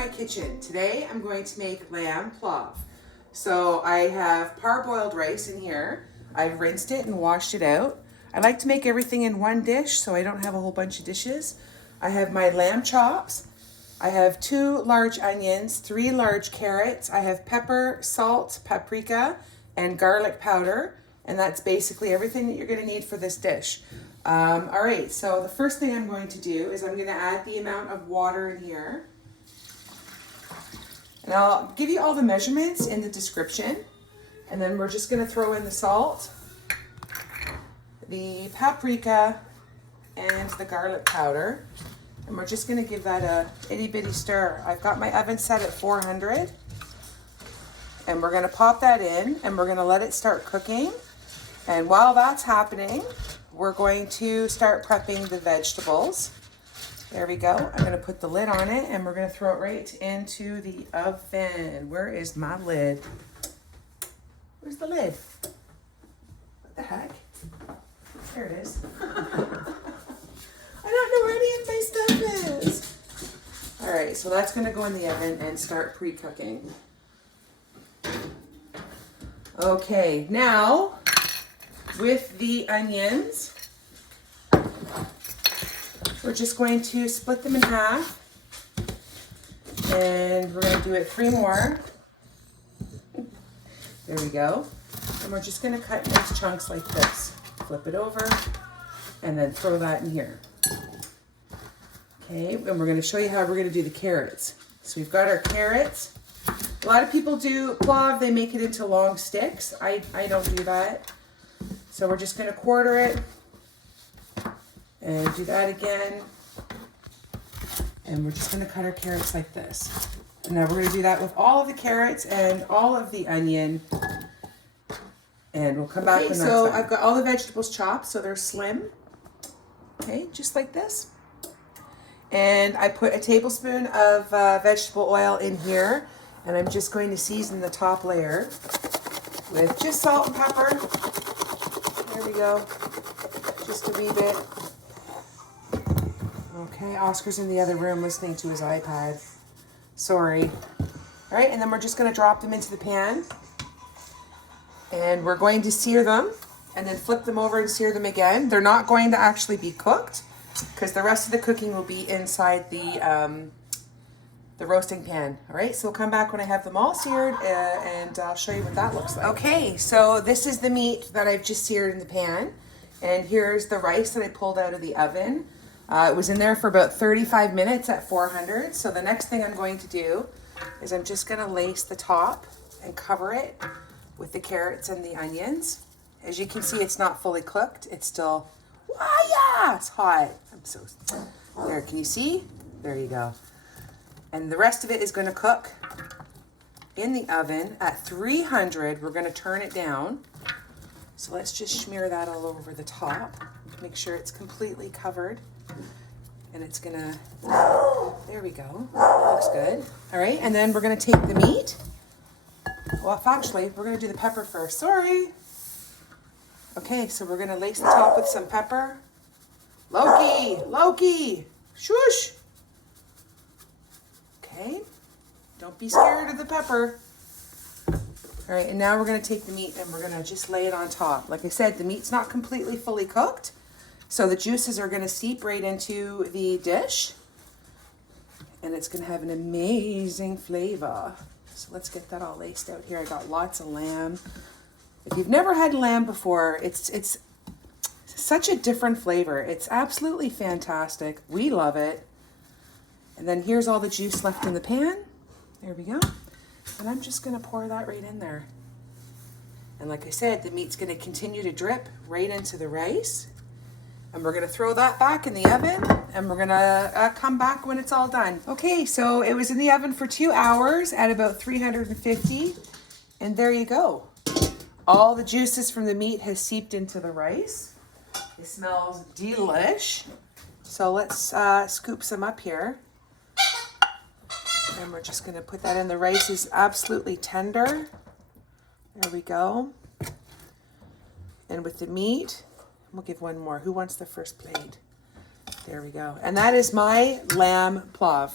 my kitchen. Today I'm going to make lamb plov. So I have parboiled rice in here. I've rinsed it and washed it out. I like to make everything in one dish so I don't have a whole bunch of dishes. I have my lamb chops. I have 2 large onions, 3 large carrots. I have pepper, salt, paprika, and garlic powder. And that's basically everything that you're going to need for this dish. All right, so the first thing I'm going to do is I'm going to add the amount of water in here. And I'll give you all the measurements in the description. And then we're just going to throw in the salt, the paprika, and the garlic powder. And we're just going to give that a itty bitty stir. I've got my oven set at 400. And we're going to pop that in and we're going to let it start cooking. And while that's happening, we're going to start prepping the vegetables. There we go. I'm going to put the lid on it and we're going to throw it right into the oven. Where is my lid? Where's the lid? What the heck? There it is. I don't know where any of my stuff is. All right, so that's going to go in the oven and start pre-cooking. Okay, now with the onions, we're just going to split them in half, and we're going to do it 3 more. There we go. And we're just going to cut nice chunks like this. Flip it over, and then throw that in here. Okay, and we're going to show you how we're going to do the carrots. So we've got our carrots. A lot of people do plov, they make it into long sticks. I don't do that. So we're just going to quarter it and do that again. And we're just going to cut our carrots like this. And now we're going to do that with all of the carrots and all of the onion. And we'll come back when that's done. So I've got all the vegetables chopped so they're slim. Okay, just like this. And I put a tablespoon of vegetable oil in here. And I'm just going to season the top layer with just salt and pepper. There we go. Just a wee bit. Okay, Oscar's in the other room listening to his iPad. Sorry. All right, and then we're just going to drop them into the pan. And we're going to sear them and then flip them over and sear them again. They're not going to actually be cooked because the rest of the cooking will be inside the roasting pan. All right, so we'll come back when I have them all seared and I'll show you what that looks like. Okay, so this is the meat that I've just seared in the pan. And here's the rice that I pulled out of the oven. It was in there for about 35 minutes at 400. So the next thing I'm going to do is I'm just gonna lace the top and cover it with the carrots and the onions. As you can see, it's not fully cooked. It's still, yeah, it's hot. I'm so, there, can you see? There you go. And the rest of it is gonna cook in the oven at 300. We're gonna turn it down. So let's just smear that all over the top. Make sure it's completely covered. And it's gonna, there we go, looks good. All right, and then we're gonna take the meat. Well, actually, we're gonna do the pepper first, sorry. Okay, so we're gonna lace the top with some pepper. Loki, shush. Okay, don't be scared of the pepper. All right, and now we're gonna take the meat and we're gonna just lay it on top. Like I said, the meat's not completely fully cooked, so the juices are gonna seep right into the dish and it's gonna have an amazing flavor. So let's get that all laced out here. I got lots of lamb. If you've never had lamb before, it's such a different flavor. It's absolutely fantastic. We love it. And then here's all the juice left in the pan. There we go. And I'm just gonna pour that right in there. And like I said, the meat's gonna continue to drip right into the rice. And we're gonna throw that back in the oven and we're gonna come back when it's all done. Okay, so it was in the oven for 2 hours at about 350. And there you go. All the juices from the meat has seeped into the rice. It smells delish. So let's scoop some up here. And we're just gonna put that in. The rice is absolutely tender. There we go. And with the meat, we'll give one more. Who wants the first plate? There we go. And that is my lamb plov.